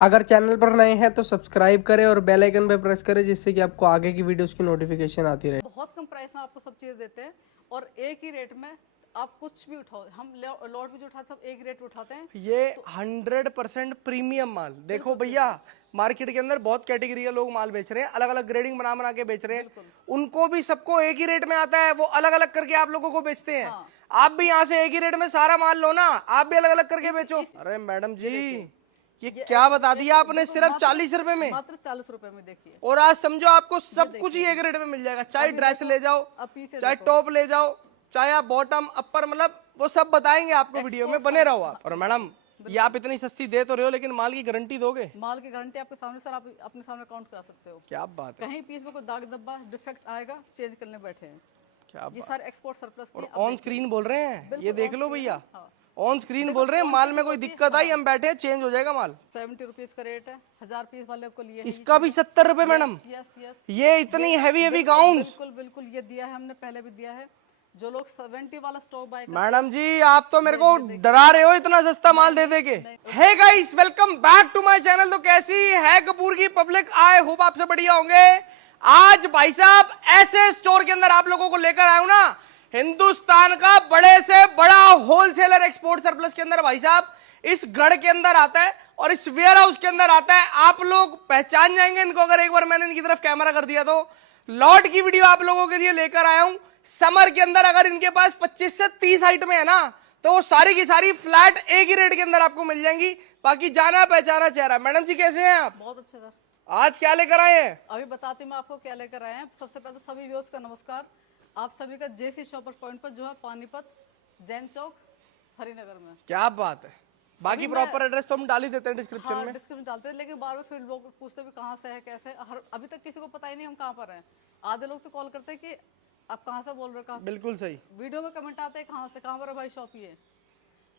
अगर चैनल पर नए हैं तो सब्सक्राइब करें और बेल आइकन पे प्रेस करें जिससे कि आपको आगे की वीडियोस की नोटिफिकेशन आती रहे। बहुत कम प्राइस में आपको सब चीज़ देते हैं और एक ही रेट में आप कुछ भी उठाओ। हम लॉट भी जो उठाते सब एक रेट पे उठाते हैं। ये 100% प्रीमियम माल देखो भैया। मार्केट के अंदर बहुत कैटेगरी के लोग माल बेच रहे हैं, अलग अलग ग्रेडिंग बना बना के बेच रहे हैं। उनको भी सबको एक ही रेट में आता है, वो अलग अलग करके आप लोगों को बेचते हैं। आप भी यहाँ से एक ही रेट में सारा माल लो ना, आप भी अलग अलग करके बेचो। अरे मैडम जी, ये क्या बता दिया आपने, सिर्फ 40 रुपए में, मात्र 40 रुपए में देखिए। और आज समझो आपको सब कुछ ही एक रेट में मिल जाएगा। चाहे ड्रेस ले जाओ, चाहे टॉप ले जाओ, चाहे आप बॉटम अपर, मतलब वो सब बताएंगे आपको। वीडियो में बने रहो आप। और मैडम ये आप इतनी सस्ती दे तो रहे हो, लेकिन माल की गारंटी दोगे? माल की गारंटी आपके सामने सर, आप अपने सामने काउंट करा सकते हो। क्या बात है, कहीं पीस में कोई दाग धब्बा डिफेक्ट आएगा, चेंज करने बैठे हैं। क्या ये सारे एक्सपोर्ट सरप्लस और ऑन स्क्रीन बोल रहे हैं, ये देख लो भैया, हाँ। ऑन स्क्रीन बोल रहे हैं। माल में कोई दिक्कत आई, हम बैठे चेंज हो जाएगा माल। 70 रुपीज का रेट है, 1000 पीस वाले को लिए। इसका भी 70 रुपए मैडम? यस यस, ये इतनी हैवी गाउन? बिल्कुल बिल्कुल, ये दिया है हमने, पहले भी दिया है। जो लोग 70 वाला स्टॉक बाय मैडम जी आप तो मेरे को डरा रहे हो इतना सस्ता माल दे दे के। Hey guys, welcome back to my channel. तो कैसी है कपूर की पब्लिक? आई होप आपसे बढ़िया होंगे। आज भाई साहब ऐसे स्टोर के अंदर आप लोगों को लेकर आया हूं ना, हिंदुस्तान का बड़े से बड़ा होलसेलर एक्सपोर्ट सरप्लस के अंदर भाई साहब इस गढ़ के अंदर आता है और इस वेयर हाउस के अंदर आता है। आप लोग पहचान जाएंगे इनको अगर एक बार मैंने इनकी तरफ कैमरा कर दिया तो। लॉट की वीडियो आप लोगों के लिए लेकर आया हूं। समर के अंदर अगर इनके पास 25 से 30 आइटमें है ना, तो वो सारी की सारी फ्लैट एक ही रेट के अंदर आपको मिल जाएंगी। बाकी जाना पहचाना चेहरा। मैडम जी कैसे हैं आप? बहुत अच्छे सर। आज क्या लेकर आए हैं? अभी बताती हूँ मैं आपको क्या लेकर आए हैं। सबसे पहले सभी व्यूअर्स का नमस्कार। आप सभी का जेसी शॉपर पॉइंट पर जो है पानीपत जैन चौक हरिनगर में। क्या बात है। बाकी प्रॉपर एड्रेस तो हम डाल ही देते हैं डिस्क्रिप्शन में। डिस्क्रिप्शन डालते हैं, लेकिन बार बार फिर लोग पूछते भी कहाँ से है कैसे। अभी तक किसी को पता ही नहीं हम कहाँ पर हैं। आधे लोग तो कॉल करते हैं कि आप कहाँ से बोल रहे हो, कहाँ से? बिल्कुल सही। वीडियो में कमेंट आते हैं कहाँ से, कहाँ पर है भाई शॉप ये।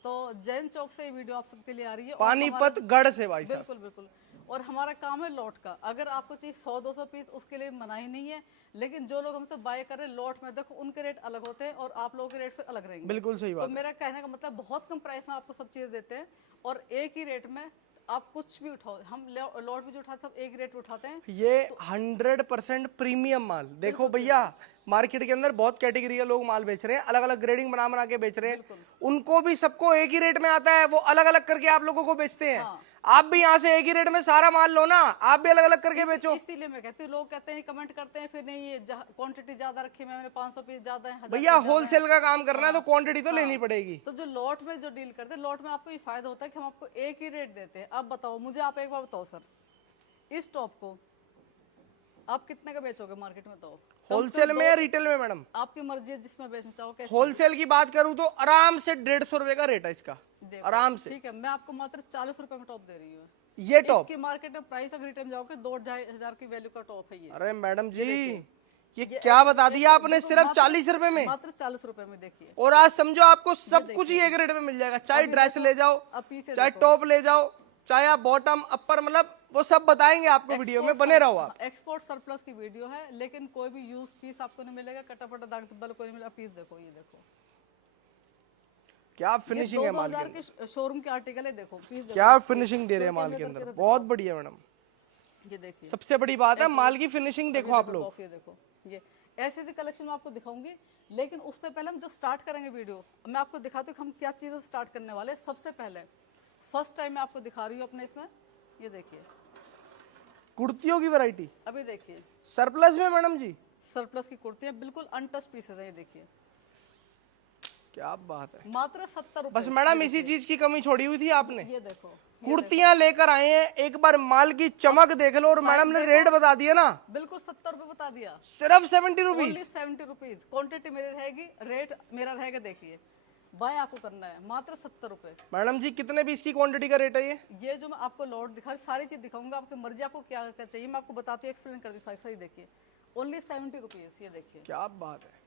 तो जैन चौक से ये वीडियो आप सबके लिए आ रही है। पानीपत गढ़ से भाई साहब। बिल्कुल बिल्कुल। और हमारा काम है लॉट का। अगर आपको चाहिए 100-200 पीस, उसके लिए मना ही नहीं है। लेकिन जो लोग हमसे बाय कर रहे हैं लॉट में, देखो उनके रेट अलग होते हैं और आप लोगों के रेट फिर अलग रहेंगे। बिल्कुल सही बात। तो मेरा कहने का मतलब बहुत कम प्राइस में आपको सब चीज़ देते हैं और एक ही रेट में आप कुछ भी उठाओ। हम लॉट भी जो उठाते सब एक रेट उठाते हैं। ये 100% प्रीमियम माल देखो भैया। मार्केट के अंदर बहुत कैटेगरी के लोग माल बेच रहे हैं, अलग अलग ग्रेडिंग बना बना के बेच रहे हैं। उनको भी सबको एक ही रेट में आता है, वो अलग अलग करके आप लोगों को बेचते हैं। आप भी यहाँ से एक ही रेट में सारा माल लो ना, आप भी अलग अलग करके बेचो। इसीलिए मैं कहती हूँ, लोग कहते हैं कमेंट करते हैं फिर नहीं ये क्वांटिटी ज्यादा रखी, मैंने 500 पीस ज्यादा है। भैया होलसेल का काम करना है तो क्वांटिटी तो लेनी पड़ेगी। तो जो लॉट में जो डील करते हैं, लॉट में आपको ये फायदा होता है कि हम आपको एक ही रेट देते हैं। अब बताओ मुझे, आप एक बार बताओ सर, इस टॉप को आप कितने का बेचोगे मार्केट में? तो होलसेल में या रिटेल में मैडम? आपकी मर्जी है जिसमें बेचना चाहो। कैसे? होलसेल की बात करूं तो आराम से 150 रुपए का रेट है इसका, आराम से। ठीक है, मैं आपको मात्र 40 रुपए में टॉप दे रही हूँ। ये टॉप की मार्केट में प्राइस अगर रिटेल जाओगे 2-2.5 हजार की वैल्यू का टॉप है ये। अरे मैडम जी ये क्या बता दिया आपने, सिर्फ 40 रुपए में? मात्र 40 रुपए में देखिए। और आज समझो आपको सब कुछ ही एक रेट में मिल जाएगा। चाहे ड्रेस ले जाओ, चाहे टॉप ले जाओ, चाहे आप बॉटम अपर, मतलब वो सब बताएंगे आपको। वीडियो में बने रहो आप। एक्सपोर्ट सरप्लस की वीडियो है, लेकिन कोई भी यूज पीस आपको नहीं मिलेगा। कटा फटा दाग धब्बा कोई नहीं मिलेगा। पीस देखो, ये देखो क्या फिनिशिंग है माल के अंदर। के शोरूम के आर्टिकल है, देखो पीस देखो। क्या फिनिशिंग दे रहे हैं माल के अंदर, बहुत बढ़िया मैडम। ये देखिए, सबसे बड़ी बात है माल की फिनिशिंग देखो आप लोग। ये देखो, ये ऐसे ऐसे कलेक्शन में आपको दिखाऊंगी। लेकिन उससे पहले हम जो स्टार्ट करेंगे वीडियो, मैं आपको दिखाती हूँ कि हम क्या चीज़ स्टार्ट करने वाले। सबसे पहले फर्स्ट टाइम मैं आपको दिखा रही हूँ अपने इसमें। ये देखिए कुर्तियों की वैरायटी, अभी देखिए सरप्लस में मैडम जी। सरप्लस की कुर्तियाँ बिल्कुल अनटच पीसेस है। ये देखिए क्या बात है, मात्र 70 रुपए। बस मैडम इसी चीज की कमी छोड़ी हुई थी आपने। ये देखो कुर्तियां लेकर आए हैं, एक बार माल की चमक देख लो। और मैडम ने रेट बता दिया ना, बिल्कुल 70 रुपए बता दिया। सिर्फ 70 रुपीज। 70 रुपीज। क्वांटिटी मेरी रहेगी, रेट मेरा रहेगा। देखिए बाय आपको करना है, मात्र 70 रुपए। मैडम जी कितने पीस की क्वांटिटी का रेट है ये? ये जो मैं आपको लॉट दिखा सारी चीज दिखाऊंगा, आपकी मर्जी आपको क्या क्या चाहिए मैं आपको बताती हूँ, एक्सप्लेन कर दी सारी। सही देखिए, ओनली 70 रुपीज। ये देखिए क्या बात है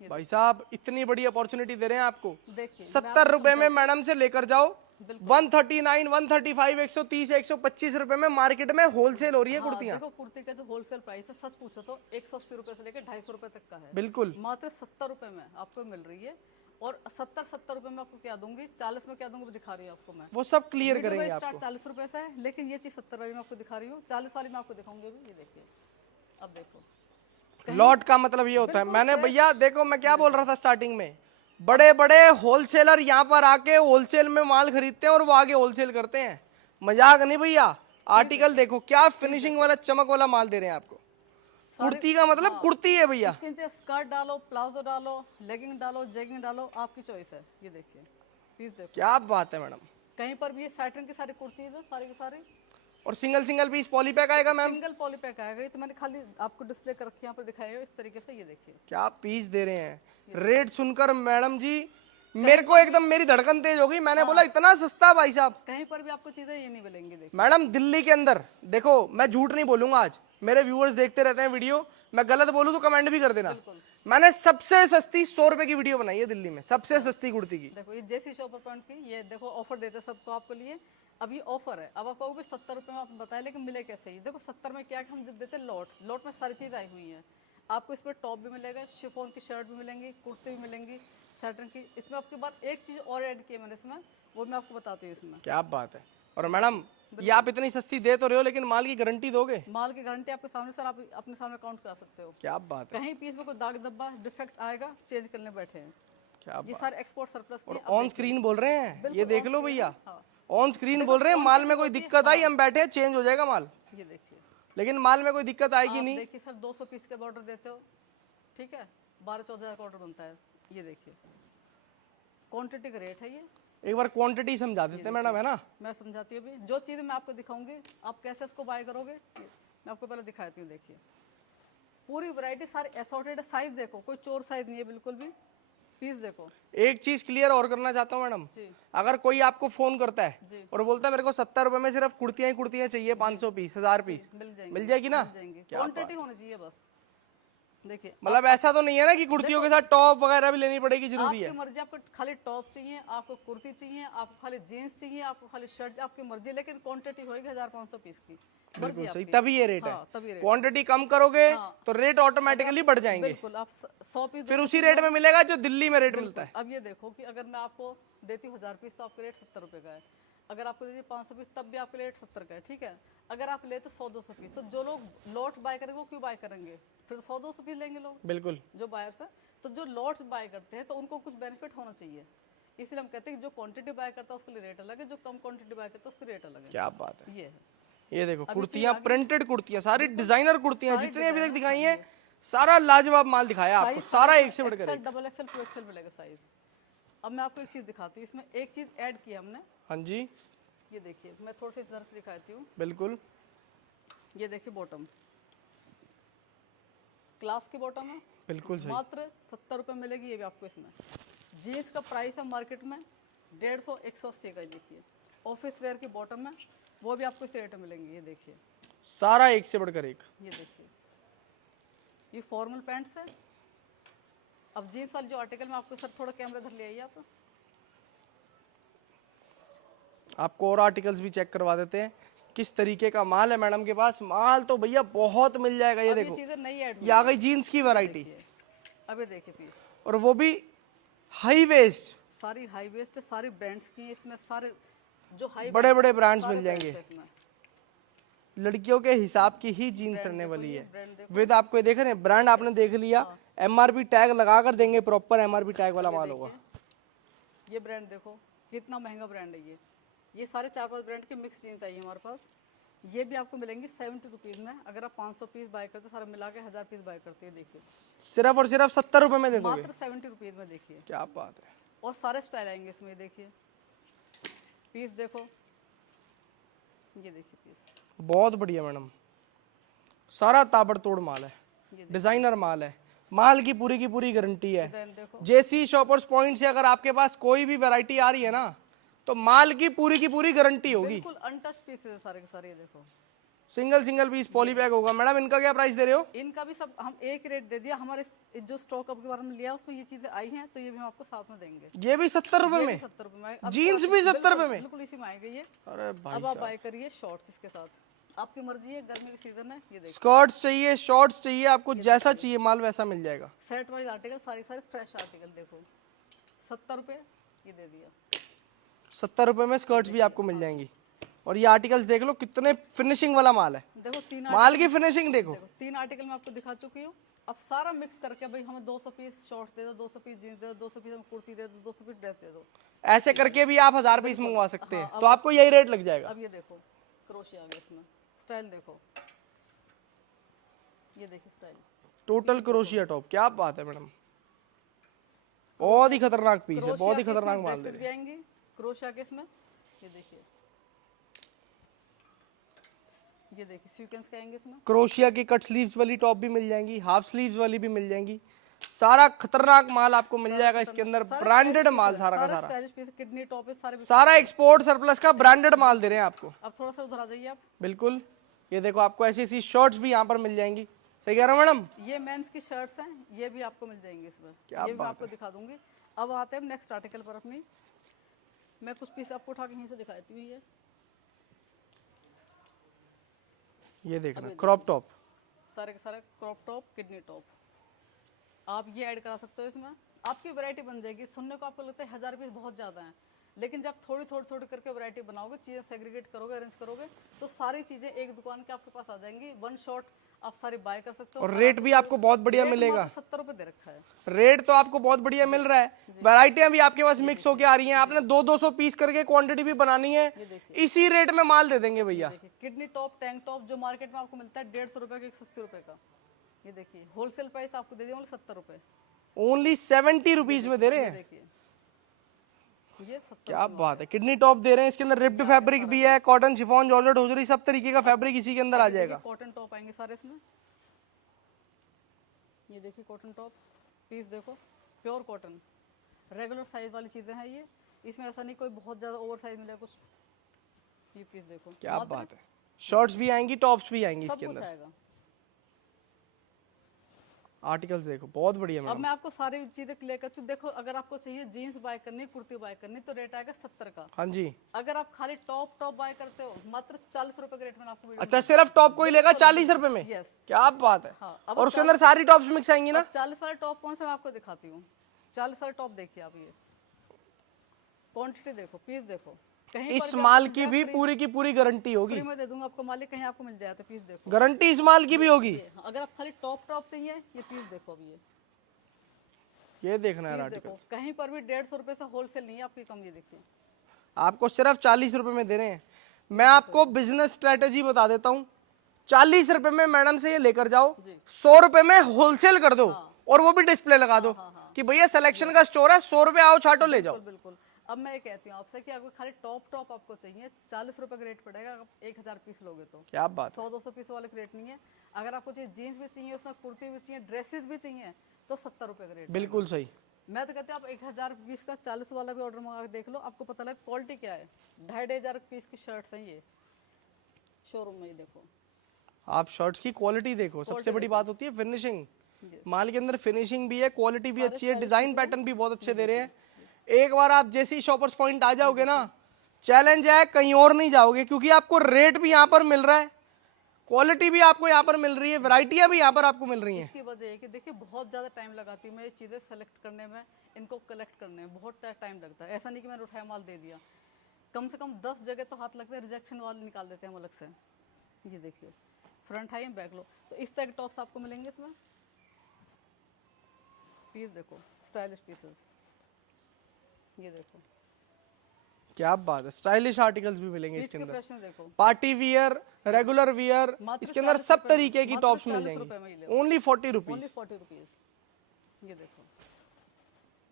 भाई साहब, इतनी बड़ी अपॉर्चुनिटी दे रहे हैं आपको। देखिए 70 रुपए में मैडम से लेकर जाओ। 139, 135, 130, 125 रुपए में मार्केट में होलसेल हो रही है कुर्तियां। देखो कुर्ती का जो होलसेल प्राइस है, सच पूछो तो 180 रुपए से लेकर 250 रुपए तक का है। बिल्कुल मात्र 70 रुपए में आपको मिल रही है। और 70 रुपए में आपको क्या दूंगी, 40 में क्या दूंगी वो दिखा रही हूँ आपको मैं। वो सब क्लियर वीडियो करेंगे में आपको। स्टार्ट 40 रुपए से है, लेकिन ये चीज 70 वाली में आपको दिखा रही हूँ, 40 वाली में आपको दिखाऊंगी अभी। ये देखिए, अब देखो लॉट का मतलब ये होता है, बिल्कुल मैंने fresh। भैया देखो मैं क्या बोल रहा था स्टार्टिंग में, बड़े बड़े होलसेलर यहाँ पर आके होलसेल में माल खरीदते हैं और वो आगे होलसेल करते हैं, मजाक नहीं भैया। आर्टिकल देखो क्या फिनिशिंग वाला चमक वाला माल दे रहे हैं आपको। कुर्ती का मतलब हाँ। कुर्ती है भैया। इसके नीचे स्कर्ट डालो, प्लाजो डालो, लेगिंग डालो, जेगिंग डालो, आपकी चॉइस है। ये देखिए पीस देखो, क्या बात है मैडम। कहीं पर भी ये सैटिन की सारी कुर्तीज है, सारी की सारी। और single single piece poly pack आएगा मैम। सिंगल पॉली पैक आएगा, ये तो मैंने खाली आपको डिस्प्ले कर रखी है, यहाँ पर दिखाई है इस तरीके से। ये देखिए क्या पीस दे रहे हैं, रेट सुनकर मैडम जी मेरे को एकदम मेरी धड़कन तेज हो गई। मैंने बोला इतना सस्ता भाई साहब। कहीं पर भी आपको चीजें ये नहीं मिलेंगी। देखिए मैडम दिल्ली के अंदर देखो, मैं झूठ नहीं बोलूंगा, आज मेरे व्यूअर्स देखते रहते हैं वीडियो, मैं गलत बोलूं तो कमेंट भी कर देना। मैंने सबसे सस्ती 100 रुपए की वीडियो बनाई है दिल्ली में, सबसे सस्ती कुर्ती की। देखो ये जेसी शॉपर पॉइंट की, ये देखो ऑफर देते हैं सबको आपके लिए। अब ये ऑफर है, अब आप कहोगे 70 रुपए में आपने बताया, लेकिन मिले कैसे? ये देखो 70 में क्या हम जब देते हैं लॉट, लॉट में सारी चीज़ आई हुई है आपको। इसमें टॉप भी मिलेगा, शिफॉन की शर्ट भी मिलेंगी, कुर्ती भी मिलेंगी, सैटन की। इसमें आपके बाद एक चीज़ और ऐड की है मैंने इसमें, वो मैं आपको बताती हूँ इसमें। क्या बात है। और मैडम ये आप इतनी सस्ती दे तो रहे हो, लेकिन माल की गारंटी दोगे? माल की गारंटी आपके सामने सर, आप अपने सामने काउंट करा सकते हो। क्या बात है। कहीं पीस में कोई दाग धब्बा डिफेक्ट आएगा, चेंज करने बैठे हैं। क्या ये सारे एक्सपोर्ट सरप्लस और ऑन स्क्रीन बोल रहे हैं, ये देख लो भैया, हाँ। ऑन स्क्रीन बोल रहे हैं। माल में कोई दिक्कत आई हम बैठे हैं, चेंज हो जाएगा माल, ये देखिए, लेकिन माल में कोई दिक्कत आएगी आप नहीं। देखिए सर 200 पीस का ऑर्डर देते हो, ठीक है, 12-14 का ऑर्डर बनता है। ये देखिए क्वांटिटी का रेट है ये। एक बार क्वांटिटी समझा देते मैडम, है ना? मैं समझाती हूँ अभी, जो चीज़ मैं आपको दिखाऊंगी आप कैसे इसको बाय करोगे मैं आपको पहले दिखाती हूँ। देखिए पूरी वैरायटी सारी असॉर्टेड है। साइज देखो, कोई चोर साइज नहीं है बिल्कुल भी। पीस देखो। एक चीज क्लियर और करना चाहता हूँ मैडम, जी अगर कोई आपको फोन करता है जी। और बोलता है मेरे को 70 रुपए में सिर्फ कुर्तियां ही कुर्तियां चाहिए, 500 पीस, 1000 पीस, मिल जाएंगी, मिल जाएगी ना? मिल जाएंगी। क्वांटिटी होनी चाहिए बस। देखिए मतलब ऐसा तो नहीं है ना कि कुर्तियों के साथ टॉप वगैरह भी लेनी पड़ेगी, जरूरी है? आपकी मर्जी, आपको खाली टॉप चाहिए, आपको कुर्ती चाहिए, आपको खाली जीन्स चाहिए, आपको खाली शर्ट, आपकी मर्जी, लेकिन क्वांटिटी होगी 1500 पीस की। बिल्कुल सही, तभी ये रेट है। हाँ, तभी रेट। क्वांटिटी कम करोगे तो रेट ऑटोमेटिकली बढ़ जाएंगे, बिल्कुल, आप 100 पीस फिर उसी रेट में मिलेगा जो दिल्ली में रेट मिलता है। अब ये देखो कि अगर मैं आपको देती हूँ 1000 पीस तो आपका रेट 70 रुपए का है। अगर आपको देती 500 पीस तब भी आपका रेट 70 का है, ठीक है। अगर आप ले तो 100-200 पीस, तो जो लोग लॉट बाय करेंगे वो क्यों बाय करेंगे? फिर 100-200 पीस लेंगे लोग, बिल्कुल। जो बायर्स है। तो जो लॉट्स बाय करते हैं तो उनको कुछ बेनिफिट होना चाहिए, इसलिए हम कहते हैं कि जो क्वांटिटी बाय करता है उसके लिए रेट अलग है, जो कम क्वांटिटी बाय करता है उसके रेट अलग है। क्या बात है। ये है। ये देखो कुर्तियां, प्रिंटेड कुर्तियां, सारी डिजाइनर कुर्तियां, जितनी अभी तक दिखाई हैं सारा लाजवाब माल दिखाया आपको, सारा एक से बढ़कर एक। डबल एक्सएल 2XL मिलेगा साइज। अब मैं आपको एक चीज दिखाती हूँ, इसमें एक चीज ऐड की है हमने। हाँ जी, ये देखिए, मैं थोड़ा सा इधर से दिखाती हूँ। बिल्कुल। ये देखिए बॉटम, क्लास की बॉटम है, बिल्कुल सही। मात्र 70 रुपए मिलेगी ये भी आपको। इसमें जीन्स का प्राइस है मार्केट में 150-180 का। देखिए ऑफिस वेयर की बॉटम है, वो भी आपको इस रेट में मिलेंगी। ये देखिए सारा एक से बढ़कर एक। ये देखिए, ये फॉर्मल पैंट्स है। अब जीन्स वाली जो आर्टिकल में आपको सर थोड़ा कैमरा धर ले आइए आप। आपको और आर्टिकल्स भी चेक करवा देते हैं किस तरीके का माल है मैडम के पास। माल तो भैया बहुत मिल जाएगा। ये अब ये देखो चीजें नई ऐड ये आ गई जीन्स की वैरायटी, अब ये देखिए पीस, और वो भी हाई वेस्ट। सारी हाई वेस्ट है, सारी ब्रांड्स की है इसमें, सारे जो हाई बड़े बड़े ब्रांड्स सारे मिल जाएंगे। brands हैं इसमें। लड़कियों के हिसाब की ही जीन्स रहने वाली है। ब्रांड देखो, विद आपको ये देख रहे हैं, ब्रांड आपने देख लिया, एमआरपी टैग लगा कर देंगे, प्रॉपर एमआरपी टैग वाला माल होगा। ये ब्रांड देखो कितना महंगा ब्रांड है ये सारे 4-5 ब्रांड के मिक्स जीन्स आई है हमारे पास। ये भी आपको मिलेंगे 70 रुपीज़ में। अगर आप 500 पीस बाय करते हो, सारा मिला के 1000 पीस बाय करते हैं, देखिए सिर्फ और सिर्फ 70 रुपए में दे दोगे। मात्र 70 रुपीज़ में। देखिए क्या बात है। और सारे स्टाइल आएंगे इसमें। देखिए पीस देखो, ये देखिए पीस बहुत बढ़िया मैडम, सारा ताबड़तोड़ माल है, डिजाइनर माल है, माल की पूरी गारंटी है। डिजाइन देखो, जेसी शॉपर्स पॉइंट से अगर आपके पास कोई भी वैरायटी आ रही है ना, तो माल की पूरी गारंटी होगी। बिल्कुल अनटच पीसेस है सारे के सारे। ये देखो सिंगल पीस पॉली बैग होगा। मैडम इनका क्या प्राइस दे रहे हो? इनका भी सब हम एक रेट दे दिया। हमारे जो स्टॉक अब के बारे में लिया उसमें ये चीजें आई हैं, तो ये भी हम आपको साथ में देंगे। ये भी 70 रुपए में? 70 रुपए में। अब जीन्स भी 70 रुपए में? बिल्कुल इसी में आएंगे ये। अरे भाई अब आप बाय करिए शॉर्ट्स इसके साथ, आपकी मर्जी है, गर्मी की सीजन है। ये देखिए स्कर्ट्स चाहिए, शॉर्ट्स चाहिए, आपको जैसा चाहिए माल वैसा मिल जाएगा। सेट वाइज आर्टिकल, सारी फ्रेश आर्टिकल देखो, 70 रुपये, ये दे दिया। 70 रुपए में स्कर्ट्स भी आपको मिल जाएंगी। और ये आर्टिकल्स देख लो कितने फिनिशिंग वाला माल है, देखो तीन माल की फिनिशिंग देखो। तीन आर्टिकल मैं आपको दिखा चुकी हूँ। अब सारा मिक्स करके भाई हमें 200 पीस शॉर्ट्स दे दो, 200 पीस जीन्स दे दो, 200 पीस हमें कुर्ती दे दो, 200 पीस ड्रेस दे दो। ऐसे करके भी आप 1000 पीस मंगवा सकते हैं, तो आपको यही रेट लग जाएगा। अब ये देखो क्रोशिया आ गया इसमें, स्टाइल देखो, ये देखिए स्टाइल, टोटल क्रोशिया टॉप, क्या बात है मैडम, बहुत ही खतरनाक पीस है, बहुत ही खतरनाक माल दे रहे हैं। आएंगे क्रोशिया के इसमें, ये देखिए, ये देखिए सीक्वेंस के आएंगे इसमें। क्रोशिया की कट स्लीव्स वाली टॉप भी मिल जाएंगी, हाफ स्लीव्स वाली भी मिल जाएंगी। सारा खतरनाक माल आपको मिल जाएगा इसके अंदर, ब्रांडेड माल सारा का सारा। स्टाइलिश पीस, किडनी टॉप है सारे, सारा एक्सपोर्ट सरप्लस का ब्रांडेड माल दे रहे हैं आपको। अब थोड़ा सा उधर आ जाइए आप। बिल्कुल, ये देखो आपको ऐसी ऐसी शर्ट्स भी यहाँ पर मिल जाएंगी। सही कह रहा हूँ मैडम? ये मेंस की शर्ट्स हैं, ये भी आपको मिल जाएंगी इसमें, क्या ये भी मैं बात आपको दिखा दूंगी। अब आते हैं नेक्स्ट आर्टिकल पर अपनी। मैं कुछ पीस आपको उठा के यहीं से दिखा देती हूँ। ये देखना क्रॉप टॉप, सारे के सारे क्रॉप टॉप, किडनी टॉप, आप ये ऐड करा सकते हो इसमें, आपकी वैरायटी बन जाएगी। सुनने को आपको लगता है 1000 पीस बहुत ज़्यादा हैं, लेकिन जब थोड़ी थोड़ी करके वैरायटी बनाओगे, चीज़ें सेग्रीगेट करोगे, अरेंज करोगे, तो सारी चीज़ें एक दुकान के आपके पास आ जाएंगी। वन शॉट आप सारी बाय कर सकते हो। और रेट भी आपको बहुत बढ़िया मिलेगा। 70 रुपये दे रखा है, रेट तो आपको बहुत बढ़िया मिल रहा है। वैरायटियां भी आपके पास मिक्स होके आ रही हैं। आपने 200 पीस करके क्वांटिटी भी बनानी है, इसी रेट में माल दे देंगे भैया। देखिए किडनी टॉप, टैंक टॉप जो मार्केट में आपको मिलता है 150 रुपये का, 180 रुपये का, ये देखिए होलसेल प्राइस आपको दे दिया 70 रुपये, ओनली 70 रुपीज में दे रहे हैं। देखिए ये 70। क्या बात है, किडनी टॉप दे रहे हैं, इसके अंदर रिप्ड फैब्रिक भी है, कॉटन, शिफॉन, जॉर्जेट, होजरी, सब तरीके का फैब्रिक इसी के अंदर आ जाएगा। कॉटन टॉप आएंगे सारे इसमें, ये देखिए कॉटन टॉप पीस देखो, प्योर कॉटन, रेगुलर साइज वाली चीजें हैं ये, इसमें ऐसा नहीं कोई बहुत ज्यादा ओवर साइज मिलेगा कुछ। ये पीस देखो, क्या बात है, शर्ट्स भी आएंगी, टॉप्स भी आएंगी सब इसके कुछ अंदर। आएगा। आर्टिकल्स देखो बहुत बढ़िया अब मैडम। मैं आपको सारी चीजें लेकर चलूं। देखो अगर आपको चाहिए जीन्स बाय करनी, कुर्ती बाय करनी, तो रेट आएगा 70 का। हाँ जी। अगर आप खाली टॉप बाय करते हो, मात्र 40 रुपए के रेट में आपको वीडियो अच्छा, सिर्फ टॉप को ही लेगा 40 रुपए में? यस। क्या बात है। हाँ, और उसके अंदर सारी टॉप्स मिक्स आएंगी ना? 40 वाले टॉप कौन सा मैं आपको दिखाती हूँ। 40 वाले टॉप देखिए आप, ये क्वांटिटी देखो, पीस देखो, कहीं इस माल की भी पूरी की पूरी गारंटी होगी। फ्री में दे दूंगा आपको, मालिक कहीं आपको मिल जाए तो पीस देखो, गारंटी इस माल की भी होगी। अगर आप खाली टॉप चाहिए, ये पीस देखो। अब ये देखना है पीस आर्टिकल, देखो, कहीं पर भी 150 रुपए से होलसेल नहीं है आपकी कम। ये देखिए आपको सिर्फ 40 रुपए में दे रहे हैं। मैं आपको बिजनेस स्ट्रेटेजी बता देता हूँ, 40 रुपए में मैडम से ये लेकर जाओ, 100 रुपए में होलसेल कर दो, और वो भी डिस्प्ले लगा दो कि भैया सिलेक्शन का स्टोर है, 100 रुपए आओ छाटो ले जाओ। बिल्कुल। अब मैं ये कहती हूँ आपसे कि अगर खाली टॉप आपको चाहिए, 40 रुपए का रेट पड़ेगा। अगर 1000 पीस लोगे तो क्या बात, 100-200 पीस वाले रेट नहीं है। अगर आपको चाहिए जीन्स भी चाहिए, उसमें कुर्ती भी चाहिए, ड्रेसेस भी चाहिए, तो 70 रुपए का रेट। बिल्कुल सही। मैं तो कहती हूँ आप 1000 पीस का 40 वाला भी ऑर्डर मंगा के देख लो, आपको पता लगे क्वालिटी क्या है। 2500 पीस की शर्ट्स हैं ये, शोरूम में ही देखो। आप शर्ट्स की क्वालिटी देखो, सबसे बड़ी बात होती है फिनिशिंग। माल के अंदर फिनिशिंग भी है, क्वालिटी भी अच्छी है, डिजाइन पैटर्न भी बहुत अच्छे दे रहे हैं। एक बार आप जैसी शॉपर्स पॉइंट आ जाओगे ना, चैलेंज है, कहीं और नहीं जाओगे, क्योंकि आपको रेट भी यहाँ पर मिल रहा है, क्वालिटी भी आपको यहाँ पर मिल रही है, वैरायटियां भी यहाँ पर आपको मिल रही हैं। इसकी वजह है कि देखिए बहुत ज़्यादा टाइम लगाती हूँ मैं ये चीज़ें सेलेक्ट करने में, इनको कलेक्ट करने में बहुत टाइम लगता है। ऐसा नहीं कि मैंने उठाया माल दे दिया, कम से कम 10 जगह तो हाथ लगते हैं, रिजेक्शन वाले निकाल देते हैं हम अलग से। ये देखिए फ्रंट हाई बैक लो, तो इस तरह के टॉप्स आपको मिलेंगे इसमें। पीस देखो, स्टाइलिश पीसेस, ये देखो क्या बात है, स्टाइलिश आर्टिकल्स भी मिलेंगे इसके अंदर, प्रेशर देखो, पार्टी वियर, रेगुलर वियर, इसके अंदर सब तरीके की टॉप्स मिल रुपए में जाएंगी, ही ले, ओनली 40 रुपीज। Only 40 rupees. ये देखो,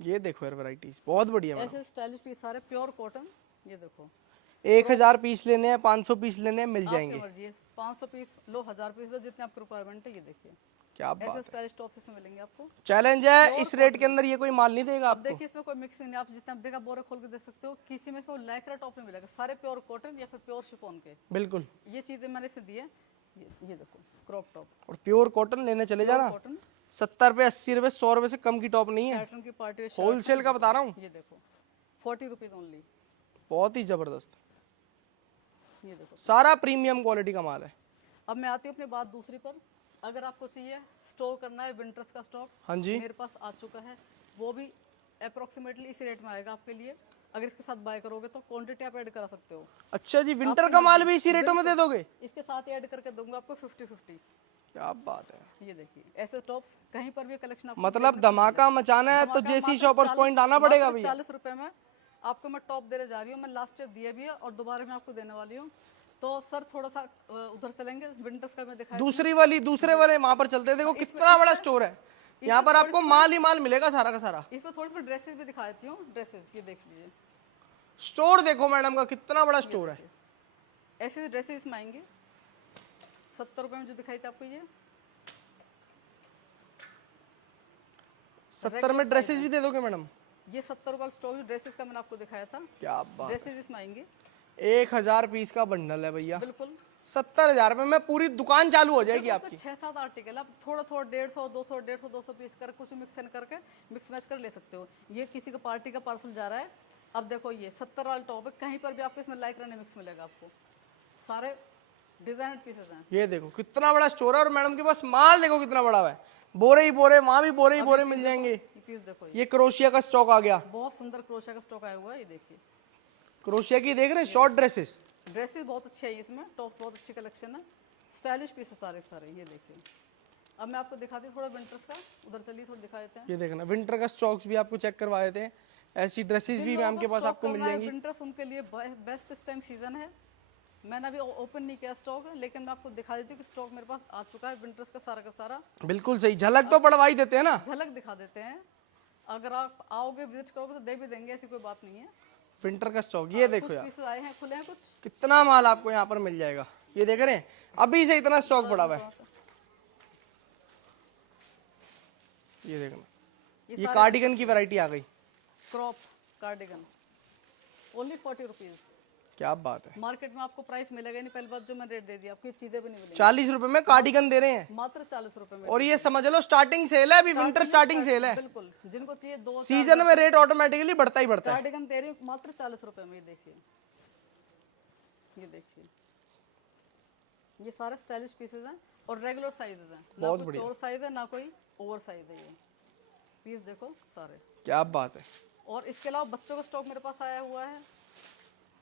ये देखो यार वैरायटीज बहुत बढ़िया। ऐसे स्टाइलिश पीस सारे प्योर कॉटन। ये देखो 1000 पीस लेने हैं, 500 पीस लेने हैं, मिल आपकी जाएंगे। मर्जी है, 500 पीस लो, 1000 पीस लो, जितने आपकी रिक्वायरमेंट है। ये देखिए क्या ऐसे बात है, स्टाइलिश टॉप्स इसमें मिलेंगे आपको। चैलेंज है, इस रेट के अंदर ये कोई माल नहीं देगा आपको। देखिए इसमें कोई मिक्सिंग नहीं, आप जितना देखा बोरा खोल के देख सकते हो, किसी में कोई लाइक्रा टॉप नहीं मिलेगा, सारे प्योर कॉटन या फिर प्योर शिफॉन के। बिल्कुल, ये चीजें मैंने इसे दी है। ये देखो क्रॉप टॉप, और प्योर कॉटन लेने चले जाना, कॉटन 70 रुपए, 80 रुपए, 100 रुपए से कम की टॉप नहीं है। पैटर्न की पार्टी होलसेल का बता रहा हूँ, ये देखो 40 रुपीज ओनली। बहुत ही जबरदस्त, ये देखो सारा प्रीमियम क्वालिटी का माल है। अब मैं आती हूँ अपनी बात दूसरी पर। अगर आपको चाहिए स्टोर करना है विंटर्स का स्टॉक, हाँ जी, मेरे पास आ चुका है, वो भी अप्रोक्सीमेटली इसी रेट में आएगा आपके लिए। अगर इसके साथ बाय करोगे तो क्वांटिटी आप ऐड करा सकते हो। अच्छा जी, विंटर का माल भी इसी रेटों में दे दोगे? इसके साथ ही ऐड करके दूंगा आपको 50-50। क्या बात है। ये देखिए ऐसे टॉप्स कहीं पर भी कलेक्शन आपको मतलब धमाका मचाना है तो जेसी शॉपर्स पॉइंट आना पड़ेगा भैया। 40 रुपए में आपको मैं टॉप देने जा रही हूँ। मैं लास्ट ईयर दिया भी है और दोबारा मैं आपको देने वाली हूँ। तो सर थोड़ा सा उधर चलेंगे, विंटर्स का मैं दिखाया। दूसरे वाले वहां पर चलते हैं। देखो कितना बड़ा स्टोर है, यहाँ पर आपको माल ही माल मिलेगा सारा का सारा। इसमें थोड़ी सी ड्रेसेस भी दिखा देती हूँ। ड्रेसेस ये देख लीजिए, स्टोर देखो मैडम का कितना बड़ा स्टोर है। ऐसे ड्रेसेस इसमें आएंगे 70 रुपए में जो दिखाई थी आपको। ये 70 में ड्रेसेस भी दे दोगे मैडम? ये 70 रुपए स्टॉक ड्रेसेस का मैंने आपको दिखाया था। क्या बात। ड्रेसेस इसमें आएंगे 1000 पीस का बंडल है भैया। बिल्कुल 70,000 में पूरी दुकान चालू हो जाएगी आपकी। 6-7 आर्टिकल आप थोड़ा 150, 200 पीस कर कुछ मिक्स एंड करके मिक्स मैच कर ले सकते हो। ये किसी का पार्टी का पार्सल जा रहा है। अब देखो ये 70 वाला टॉप है, कहीं पर भी आपको इसमें लाइक रहने मिक्स मिलेगा आपको। सारे डिजाइनर पीसेस हैं। ये देखो कितना बड़ा स्टोर है और मैडम के पास माल देखो कितना बड़ा है। बोरे ही बोरे, वहां भी बोरे ही बोरे मिल जाएंगे। ये पीस देखो, ये क्रोशिया का स्टॉक आ गया। बहुत सुंदर क्रोशिया का स्टॉक आया हुआ है। ये देखिए क्रोशिया की देख रहे हैं शॉर्ट ड्रेसेस। ड्रेसेस बहुत अच्छी है इसमें, टॉप बहुत अच्छी कलेक्शन है, स्टाइलिश पीसेस सारे सारे। ये देखिए अब मैं आपको दिखाती हूँ थोड़ा विंटर्स का। उधर चलिए थोड़ा दिखा देते हैं। ये देखना विंटर का स्टॉक्स भी आपको चेक करवा देते हैं। ऐसी ड्रेसेस भी मैम के पास आपको मिल जाएंगी। विंटर्स उनके लिए बेस्ट इस टाइम सीजन है। मैंने अभी ओपन नहीं किया स्टॉक, लेकिन मैं आपको दिखा देती हूँ कि स्टॉक मेरे पास आ चुका है विंटर्स का सारा। बिल्कुल सही, झलक तो पड़वा ही देते हैं ना। झलक दिखा देते हैं। अगर आप आओगे विजिट करोगे तो दे भी देंगे, ऐसी कोई बात नहीं है। विंटर का स्टॉक ये देखो यार, पीसेस आए हैं, खुले हैं कुछ। कितना माल आपको यहाँ पर मिल जाएगा। ये देख रहे हैं अभी से इतना स्टॉक पड़ा हुआ है। ये देखना, ये कार्डिगन की वैरायटी आ गई। Crop cardigan only 40 rupees. क्या बात है। मार्केट में आपको प्राइस मिलेगा नहीं, पहली बात जो मैं रेट दे दिया आपको, ये चीजें भी नहीं मिलेंगी। 40 रुपए में कार्डिगन दे रहे हैं, मात्र 40 रुपए में। और ये समझ लो स्टार्टिंग सेल है, अभी विंटर स्टार्टिंग सेल है। बिल्कुल, जिनको चाहिए 2 सीजन में रेट ऑटोमेटिकली बढ़ता ही बढ़ता है। कार्डिगन दे रही हूँ मात्र 40 रुपए में। ये देखिए, ये देखिए, ये सारे स्टाइलिश पीसेस हैं और रेगुलर साइजेस हैं। ना कोई चौड़ साइज है ना कोई ओवर साइज है। ये पीस देखो सारे। क्या बात है। और इसके अलावा बच्चों का स्टॉक मेरे पास आया हुआ है।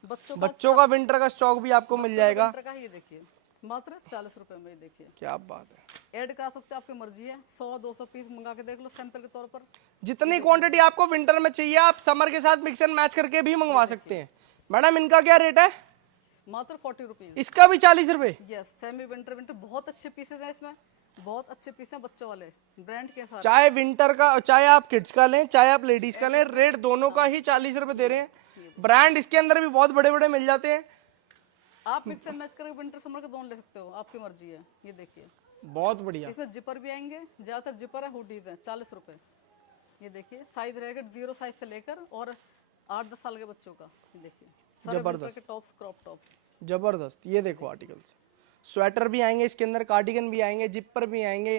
बच्चों का विंटर का स्टॉक भी आपको मिल जाएगा। विंटर का ये देखिए मात्र 40 रुपए में। ये देखिए क्या बात है। ऐड करा सकते हो, आपकी मर्जी है। 100-200 पीस मंगा के देख लो सैंपल के तौर पर। जितनी क्वांटिटी आपको विंटर में चाहिए आप समर के साथ मिक्स एंड मैच करके भी मंगवा सकते हैं। मैडम इनका क्या रेट है? मात्र 40 रुपीज। इसका भी 40 रुपए। यस, सेमी विंटर बहुत अच्छे पीसेस हैं इसमें, बहुत अच्छे पीस हैं बच्चों वाले, ब्रांड के सारे। चाहे विंटर का, चाहे आप किड्स का लें, चाहे आप लेडीज का लें, रेट दोनों का ही 40 रुपए दे रहे हैं। ब्रांड इसके अंदर भी बहुत बड़े बड़े मिल जाते हैं। आप मिक्स एंड मैच करके विंटर समर के दोनों ले सकते हो, आपकी मर्जी है। ये देखिए बहुत बढ़िया। इसमें जिपर भी आएंगे, ज्यादातर जिपर है, हुडीज है। 40 रुपए। ये देखिए साइज रहेगा 0 साइज से लेकर और 8-10 साल के बच्चों का। ये देखिए जबरदस्त टॉप्स, क्रॉप टॉप जबरदस्त। ये देखो आर्टिकल्स, स्वेटर भी आएंगे इसके अंदर, कार्डिगन भी आएंगे, जिपर भी आएंगे,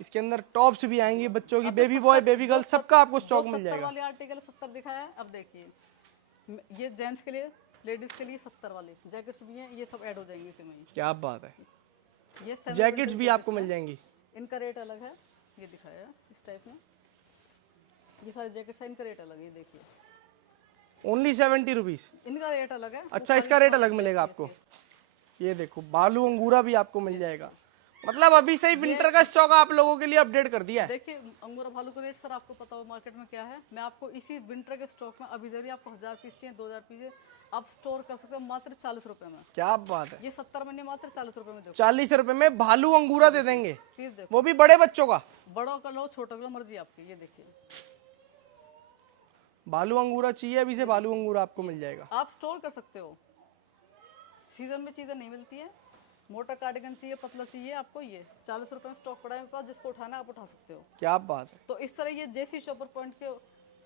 इसके अंदर टॉप्स भी आएंगे बच्चों की, बेबी बॉय बेबी गर्ल सबका आपको स्टॉक मिल जाएगा। 70 वाले आर्टिकल 70 दिखाया है। अब देखिए ये जेंट्स के लिए, लेडीज के लिए 70 वाले जैकेट्स भी हैं, ये सब ऐड हो जाएंगे इसमें। क्या बात है। ये जैकेट्स भी आपको मिल जाएंगी। इनका रेट अलग है, ये दिखाया है इस टाइप में। ये सारे जैकेट्स हैं, इनका रेट अलग है। ये देखिए ओनली 70 रुपीज। इनका रेट अलग है। अच्छा, इसका रेट अलग मिलेगा आपको। ये देखो बालू अंगूरा भी आपको मिल जाएगा। मतलब अभी से ही विंटर का स्टॉक आप लोगों के लिए अपडेट कर दिया है। देखिए अंगूरा भालू का रेट सर आपको पता हो मार्केट में क्या है। मैं आपको इसी विंटर के स्टॉक में अभी जरिए आपको 1000 पीस चाहिए, 2000 पीस आप स्टोर कर सकते हो मात्र 40 रुपए में। क्या बात है। ये 70 में नहीं, मात्र 40 रुपए में। देखो 40 रुपए में भालू अंगूरा दे देंगे, पीस देखो, वो भी बड़े बच्चों का। बड़ों का लो छोटों का लो, मर्जी आपकी। ये देखिए भालू अंगूरा चाहिए, अभी से भालू अंगूरा आपको मिल जाएगा। आप स्टोर कर सकते हो, सीजन में चीजें नहीं मिलती है। मोटा कार्डिगन चाहिए, पतला चाहिए आपको, ये 40 रुपए में स्टॉक पड़ा है मेरे पास, जिसको उठाना है आप उठा सकते हो। क्या बात है। तो इस तरह ये जेसी शॉपर पॉइंट के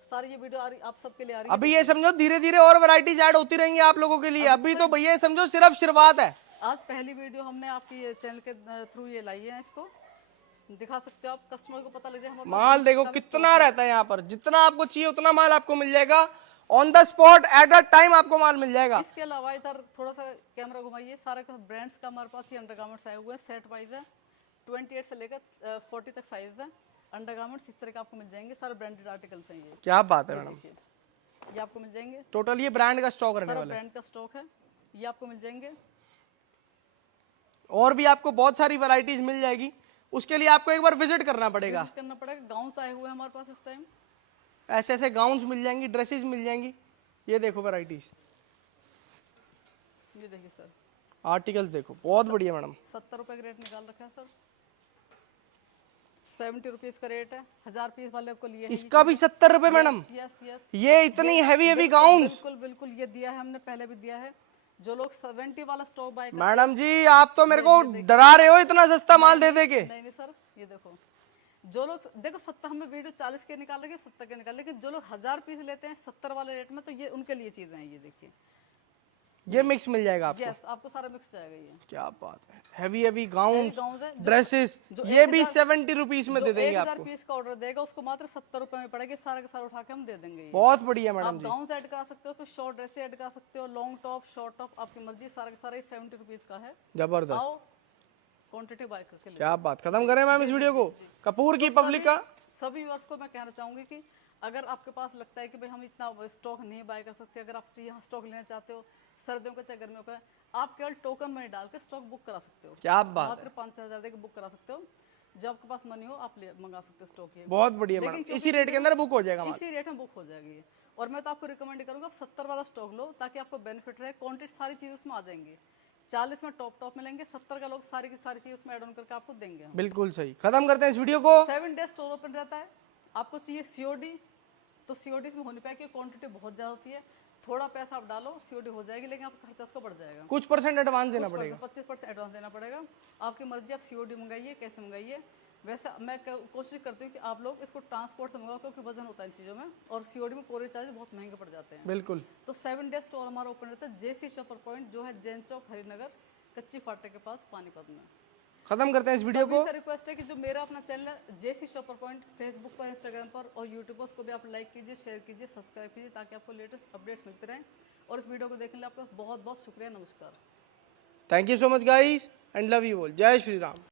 सारी ये वीडियो आ रही आप सबके लिए आ रही है। अभी ये समझो धीरे धीरे और वैरायटीज ऐड होती रहेंगी आप लोगों के लिए। अभी तो भैया समझो सिर्फ शुरुआत है। आज पहली वीडियो हमने आपकी चैनल के थ्रू ये लाई है, इसको दिखा सकते हो आप, कस्टमर को पता लग जाए हमारे माल देखो कितना रहता है यहाँ पर, जितना आपको चाहिए उतना माल आपको मिल जाएगा। On the spot at a time आपको माल मिल जाएगा। इसके अलावा इधर थोड़ा सा कैमरा घुमाइए, सारे ब्रांड्स का हमारे पास ये अंडरगारमेंट्स आए हुए हैं, सेट वाइज है। 28 से लेकर 40 तक साइज है। अंडरगारमेंट्स इस तरह के आपको मिल जाएंगे, सारे ब्रांडेड आर्टिकल्स हैं ये। क्या बात है मैडम, देखिए, ये आपको मिल जाएंगे, टोटल ये ब्रांड का स्टॉक रहने सारा वाला है। ब्रांड का स्टॉक है, ये आपको मिल जाएंगे। और भी आपको बहुत सारी वैरायटीज मिल जाएगी, उसके लिए आपको एक बार विजिट करना पड़ेगा। विजिट करना पड़ेगा। गाउन्स आए हुए हैं हमारे पास इस टाइम, ऐसे ऐसे गाउन्स मिल जाएंगी, ड्रेसेस मिल जाएंगी। ये देखो वैरायटीज, ये देखिए सर, आर्टिकल्स देखो, बहुत बढ़िया मैडम। 70 रुपए का रेट निकाल रखा है सर, 70 रुपीज का रेट है। 1000 पीस वाले को लिए इसका भी 70 रुपए मैडम। यस यस, ये इतनी हैवी हैवी गाउन्स। बिल्कुल बिल्कुल, ये दिया है हमने, पहले भी दिया है। जो लोग 70 वाला स्टॉक बाय मैडम जी आप तो मेरे को डरा रहे हो इतना सस्ता माल दे दे के। नहीं नहीं सर, ये देखो, जो लोग देखो 70, हमें वीडियो 40 के निकाल रहे, 70 के निकाल, लेकिन जो लोग 1000 पीस लेते हैं 70 वाले रेट में, तो ये उनके लिए चीजें हैं। ये देखिए, ये मिक्स मिल जाएगा आपको। यस, आपको सारा मिक्स जाएगा ये। क्या बात है, हैवी हैवी गाउन्स, गाउन्स है, ड्रेसेस, जो ये भी 1000 70 रुपीज में जो दे देंगे 1000 आपको। पीस का ऑर्डर देगा उसको मात्र 70 रुपए में पड़ेगी, सारा का सारा उठा के हम दे देंगे ये। बहुत बढ़िया मैडम आप जी, गाउन ऐड करा सकते हो, उसमें शॉर्ट ड्रेस ऐड करा सकते हो, लॉन्ग टॉप, शॉर्ट टॉप, आपकी मर्जी। सारा का सारा 70 रुपीज का है। जबरदस्त। आओ क्वांटिटी बाय करके ले। क्या बात, खत्म करें मैम इस वीडियो को। कपूर की पब्लिक का सभी व्यूअर्स को मैं कहना चाहूंगी कि अगर आपके पास लगता है कि भाई हम इतना स्टॉक नहीं बाय कर सकते, अगर आप यहाँ स्टॉक लेना चाहते हो, सर्दियों का चाहे गर्मियों का, आप केवल टोकन मनी डाल के स्टॉक बुक करा सकते हो। क्या बात मात्र 5-6 देकर बुक करा सकते हो। जब आपके पास मनी हो आप मंगा सकते हो स्टॉक ये। बहुत बढ़िया लेकिन मैडम, क्योंकि इसी रेट के अंदर बुक हो जाएगा माल। इसी रेट में बुक हो जाएगी। और मैं तो आपको रिकमेंड करूंगा आप 70 वाला स्टॉक लो, ताकि आपको बेनिफिट रहे। क्वांटिटी सारी चीज उसमें आ जाएंगी। 40 में टॉप मिलेंगे, 70 का लोग सारी की सारी चीज उसमें ऐड ऑन करके आपको देंगे हम। बिल्कुल सही, खत्म करते हैं इस वीडियो को। 7 डेज स्टोर ओपन रहता है। आपको चाहिए सीओडी, तो सीओडी में हो नहीं पाएगी, क्वांटिटी बहुत ज्यादा होती है। थोड़ा पैसा आप डालो, सीओडी हो जाएगी, लेकिन आपका खर्चा उसका बढ़ जाएगा। कुछ % एडवांस देना पड़ेगा। 25% एडवांस देना पड़ेगा। आपकी मर्जी, आप सीओडी मंगाइए, कैसे मंगाइए। वैसे मैं कोशिश करती हूँ कि आप लोग इसको ट्रांसपोर्ट से मंगाओ, क्योंकि वजन होता है इन चीज़ों में, और सीओडी में कोरियर चार्ज बहुत महंगे पड़ जाते हैं। बिल्कुल। तो 7 डेज स्टोर हमारा ओपन रहता है जेसी शॉपर पॉइंट, जो है जैन चौक, हरिनगर, कच्ची फाटे के पास, पानीपत में। खत्म करते हैं इस वीडियो को। सभी से रिक्वेस्ट है कि जो मेरा अपना चैनल है जेसी शॉपर पॉइंट, फेसबुक पर, इंस्टाग्राम पर और यूट्यूब पर, उसको भी आप लाइक कीजिए, शेयर कीजिए, सब्सक्राइब कीजिए, ताकि आपको लेटेस्ट अपडेट्स मिलते रहें। और इस वीडियो को देखने के लिए आपका बहुत बहुत शुक्रिया। नमस्कार। Thank you so much guys and love you all. जय श्री राम।